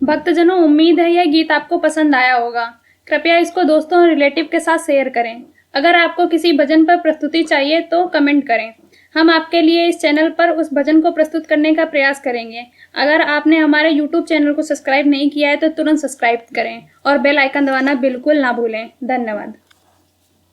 भक्तजनों, उम्मीद है यह गीत आपको पसंद आया होगा। कृपया इसको दोस्तों और रिलेटिव के साथ शेयर करें। अगर आपको किसी भजन पर प्रस्तुति चाहिए तो कमेंट करें। हम आपके लिए इस चैनल पर उस भजन को प्रस्तुत करने का प्रयास करेंगे। अगर आपने हमारे YouTube चैनल को सब्सक्राइब नहीं किया है तो तुरंत सब्सक्राइब करें और बेल आइकन दबाना बिल्कुल ना भूलें। धन्यवाद।